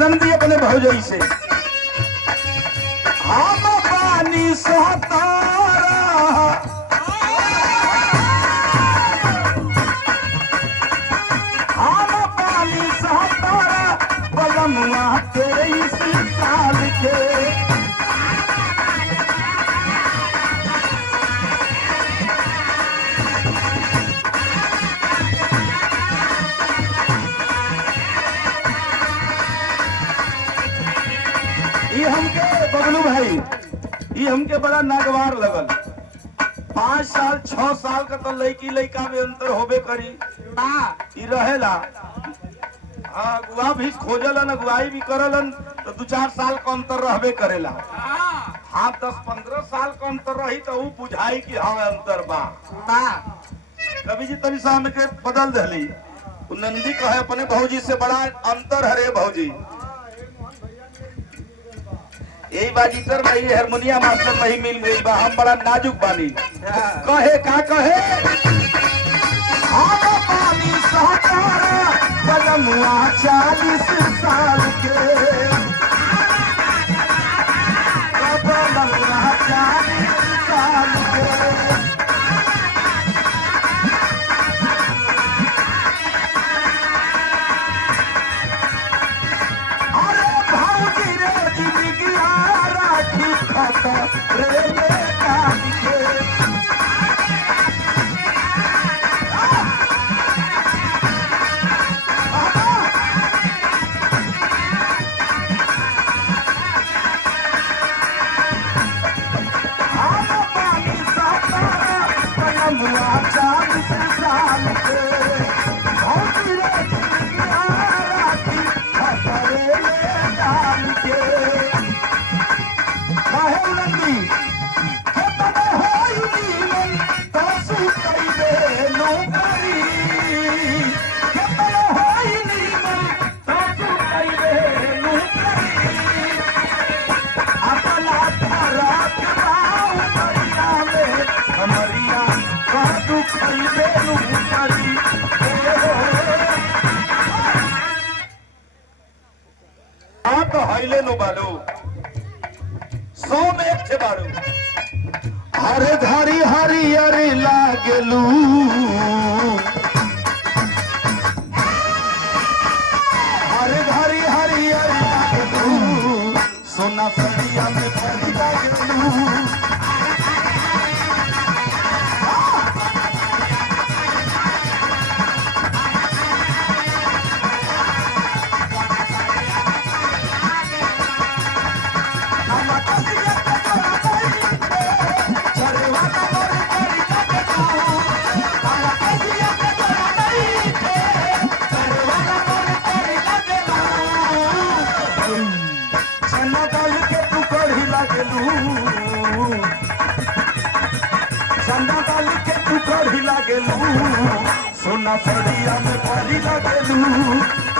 नंदी अपने भौजाई से हम पानी सहतारा हम पानी सहतारा बलमुआ 23 साल के ये हमके बबलू भाई ये हमके बड़ा नागवार लगल 5 साल 6 साल का तो लड़की लड़का में अंतर होबे करी ना ई रहेला हाँ गुआ भी खोजलन अगुवाई भी करलन तो 2-4 साल का अंतर रहबे करेला हाँ 10-15 साल का अंतर रही तो वो बुझाई कि हाँ अंतर बा ना कभी जी तभी सामने के बदल दली नंदी कहे अपने भौजी से बड़ा अंतर है रे भौजी यही बाजीतर नहीं हारमोनिया मास्टर नहीं मिल गई बा हम बड़ा नाजुक बानी कहे का कहे हम पानी सहतारा बलमुआ 40 साल के बलमुआ 40 साल के तो हाइले नो बालू 100 में एक छे बारू हरे धारी हरियर लागलू हरे धारी हरियर लागलू सोना सड़िया में भरी लागलू सोना सड़िया में भरी लागलू